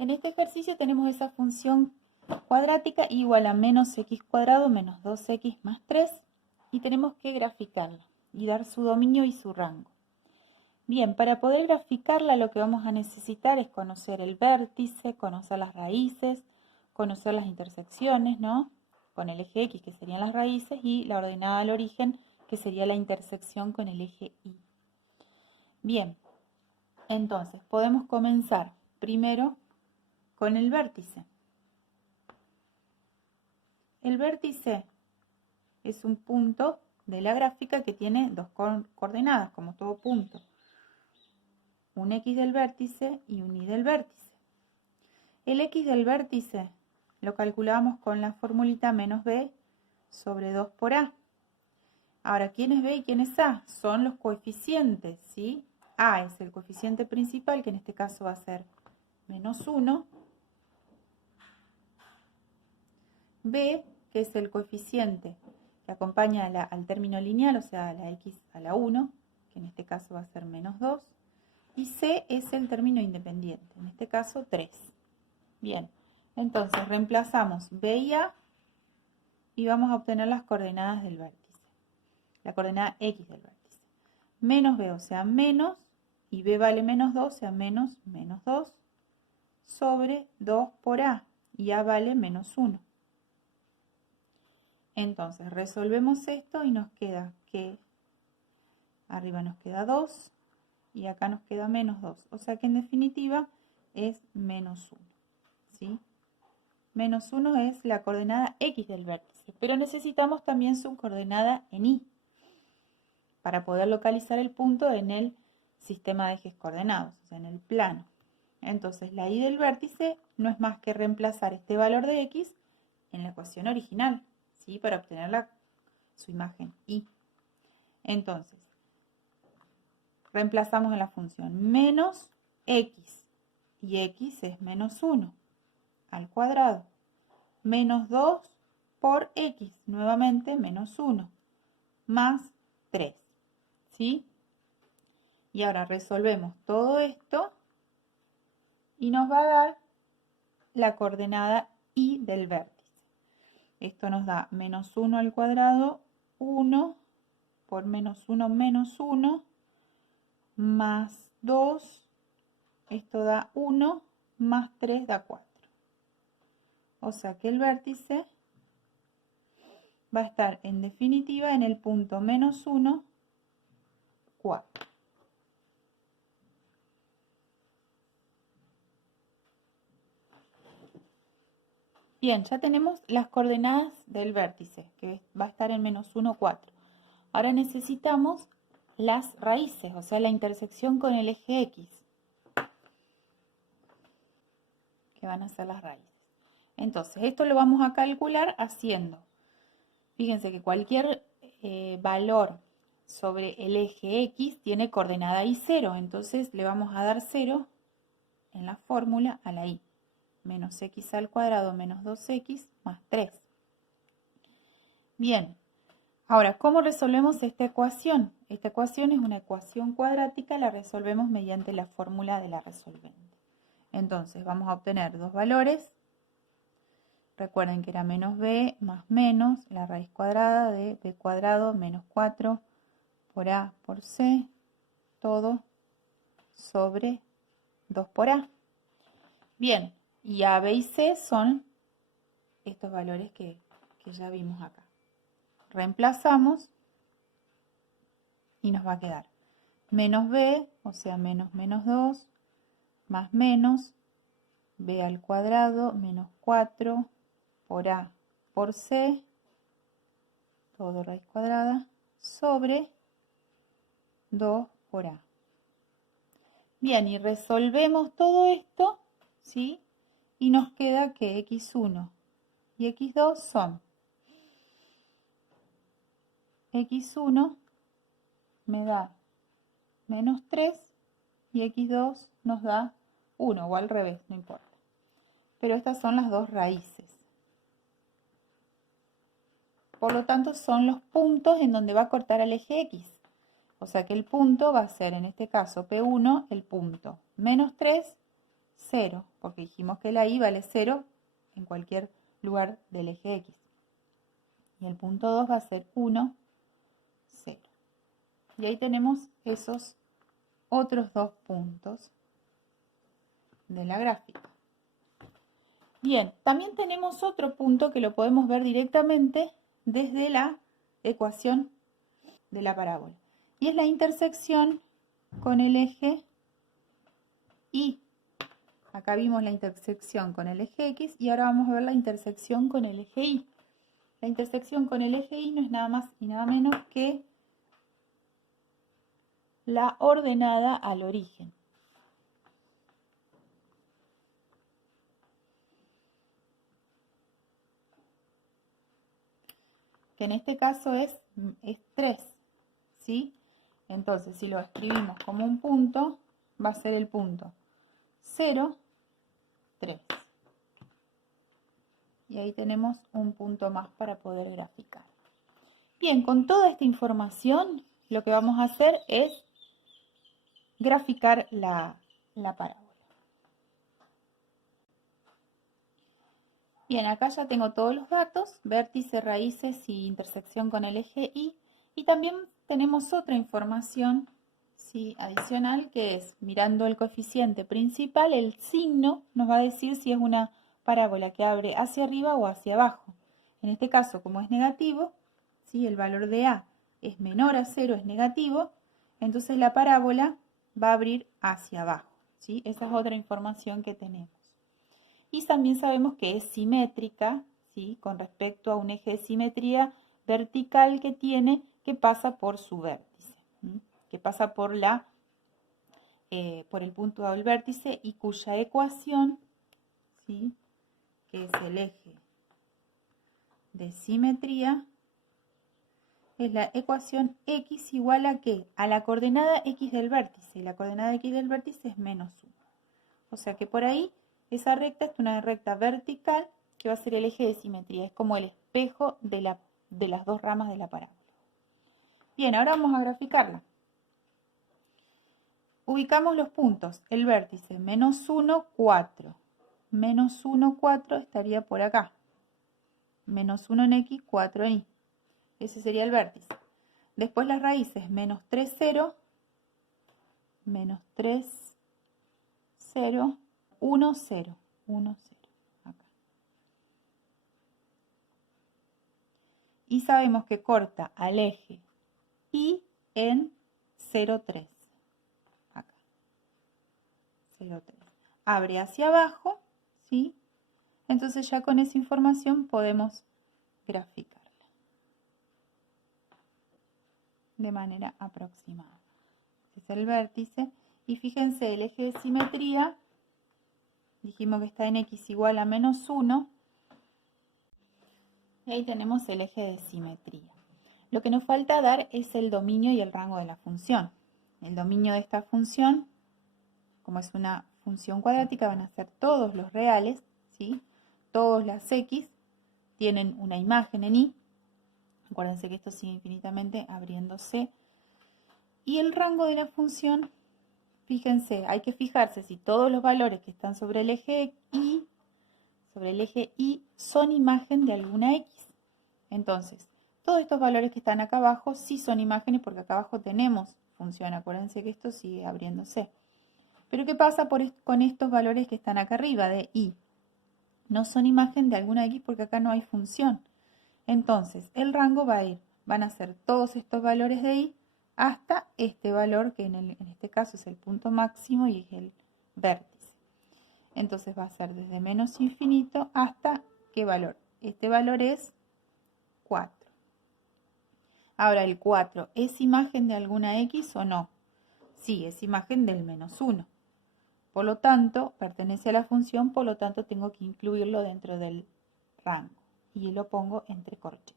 En este ejercicio tenemos esa función cuadrática igual a menos x cuadrado menos 2x más 3 y tenemos que graficarla y dar su dominio y su rango. Bien, para poder graficarla lo que vamos a necesitar es conocer el vértice, conocer las raíces, conocer las intersecciones, ¿no? Con el eje X, que serían las raíces, y la ordenada al origen, que sería la intersección con el eje Y. Bien, entonces podemos comenzar primero con el vértice. El vértice es un punto de la gráfica que tiene dos coordenadas, como todo punto. Un X del vértice y un Y del vértice. El X del vértice lo calculamos con la formulita menos B sobre 2 por A. Ahora, ¿quién es B y quién es A? Son los coeficientes, ¿sí? A es el coeficiente principal, que en este caso va a ser menos 1. B, que es el coeficiente que acompaña al término lineal, o sea, a la X a la 1, que en este caso va a ser menos 2. Y C es el término independiente, en este caso 3. Bien, entonces reemplazamos B y A y vamos a obtener las coordenadas del vértice. La coordenada X del vértice. Menos B, o sea, menos, y B vale menos 2, o sea, menos 2, sobre 2 por A, y A vale menos 1. Entonces resolvemos esto y nos queda que arriba nos queda 2 y acá nos queda menos 2. O sea que en definitiva es menos 1. ¿Sí? Menos 1 es la coordenada X del vértice, pero necesitamos también su coordenada en Y para poder localizar el punto en el sistema de ejes coordenados, o sea, en el plano. Entonces la Y del vértice no es más que reemplazar este valor de X en la ecuación original, ¿sí? Para obtener su imagen Y. Entonces, reemplazamos en la función menos X, y X es menos 1 al cuadrado, menos 2 por X, nuevamente menos 1, más 3, ¿sí? Y ahora resolvemos todo esto y nos va a dar la coordenada Y del vértice. Esto nos da menos 1 al cuadrado, 1 por menos 1, más 2, esto da 1, más 3 da 4. O sea que el vértice va a estar en definitiva en el punto menos 1, 4. Bien, ya tenemos las coordenadas del vértice, que va a estar en menos 1, 4. Ahora necesitamos las raíces, o sea, la intersección con el eje X, que van a ser las raíces. Entonces, esto lo vamos a calcular haciendo, fíjense que cualquier valor sobre el eje X tiene coordenada Y0, entonces le vamos a dar 0 en la fórmula a la Y. Menos X al cuadrado menos 2X más 3. Bien, ahora, ¿cómo resolvemos esta ecuación? Esta ecuación es una ecuación cuadrática, la resolvemos mediante la fórmula de la resolvente. Entonces, vamos a obtener dos valores. Recuerden que era menos b más menos la raíz cuadrada de b cuadrado menos 4 por a por c, todo sobre 2 por a. Bien, y a, b y c son estos valores que ya vimos acá. Reemplazamos y nos va a quedar menos b, o sea, menos menos 2, más menos b al cuadrado menos 4 por a por c, todo raíz cuadrada, sobre 2 por a. Bien, y resolvemos todo esto, ¿sí? Y nos queda que x1 y x2 son x1 me da menos 3 y x2 nos da 1, o al revés, no importa. Pero estas son las dos raíces. Por lo tanto, son los puntos en donde va a cortar al eje X. O sea que el punto va a ser, en este caso, P1, el punto menos 3, 0, porque dijimos que la y vale 0 en cualquier lugar del eje X. Y el punto 2 va a ser 1, 0. Y ahí tenemos esos otros dos puntos de la gráfica. Bien, también tenemos otro punto que lo podemos ver directamente desde la ecuación de la parábola. Y es la intersección con el eje Y. Acá vimos la intersección con el eje X y ahora vamos a ver la intersección con el eje Y. La intersección con el eje Y no es nada más y nada menos que la ordenada al origen. Que en este caso es 3, ¿sí? Entonces, si lo escribimos como un punto, va a ser el punto 0, 3. Y ahí tenemos un punto más para poder graficar. Bien, con toda esta información, lo que vamos a hacer es graficar la parábola. Bien, acá ya tengo todos los datos, vértice, raíces y intersección con el eje Y. Y también tenemos otra información, ¿sí?, adicional, que es, mirando el coeficiente principal, el signo nos va a decir si es una parábola que abre hacia arriba o hacia abajo. En este caso, como es negativo, ¿sí?, el valor de A es menor a 0, es negativo, entonces la parábola va a abrir hacia abajo, ¿sí? Esa es otra información que tenemos. Y también sabemos que es simétrica, ¿sí?, con respecto a un eje de simetría vertical que tiene, que pasa por su vértice, ¿sí?, que pasa por el punto del vértice y cuya ecuación, ¿sí?, que es el eje de simetría, es la ecuación x igual a ¿qué? A la coordenada x del vértice, y la coordenada x del vértice es menos 1. O sea que por ahí esa recta es una recta vertical que va a ser el eje de simetría, es como el espejo de las dos ramas de la parábola. Bien, ahora vamos a graficarla. Ubicamos los puntos, el vértice menos 1, 4. Menos 1, 4 estaría por acá. Menos 1 en X, 4 en Y. Ese sería el vértice. Después las raíces, menos 3, 0. Menos 3, 0. 1, 0. 1, 0. Acá. Y sabemos que corta al eje Y en 0, 3. Acá. 0, 3. Abre hacia abajo, ¿sí? Entonces ya con esa información podemos graficarla de manera aproximada. Este es el vértice. Y fíjense, el eje de simetría, dijimos que está en X igual a menos 1. Y ahí tenemos el eje de simetría. Lo que nos falta dar es el dominio y el rango de la función. El dominio de esta función, como es una función cuadrática, van a ser todos los reales, ¿sí? Todos las X tienen una imagen en Y. Acuérdense que esto sigue infinitamente abriéndose. Y el rango de la función, fíjense, hay que fijarse si todos los valores que están sobre el eje Y son imagen de alguna X. Entonces, todos estos valores que están acá abajo sí son imágenes porque acá abajo tenemos función. Acuérdense que esto sigue abriéndose. Pero ¿qué pasa con estos valores que están acá arriba de Y? No son imagen de alguna X porque acá no hay función. Entonces, el rango van a ser todos estos valores de Y hasta este valor que en este caso es el punto máximo y es el vértice. Entonces va a ser desde menos infinito hasta ¿qué valor? Este valor es 4. Ahora, ¿el 4 es imagen de alguna X o no? Sí, es imagen del menos 1. Por lo tanto, pertenece a la función, por lo tanto tengo que incluirlo dentro del rango. Y lo pongo entre corchetes.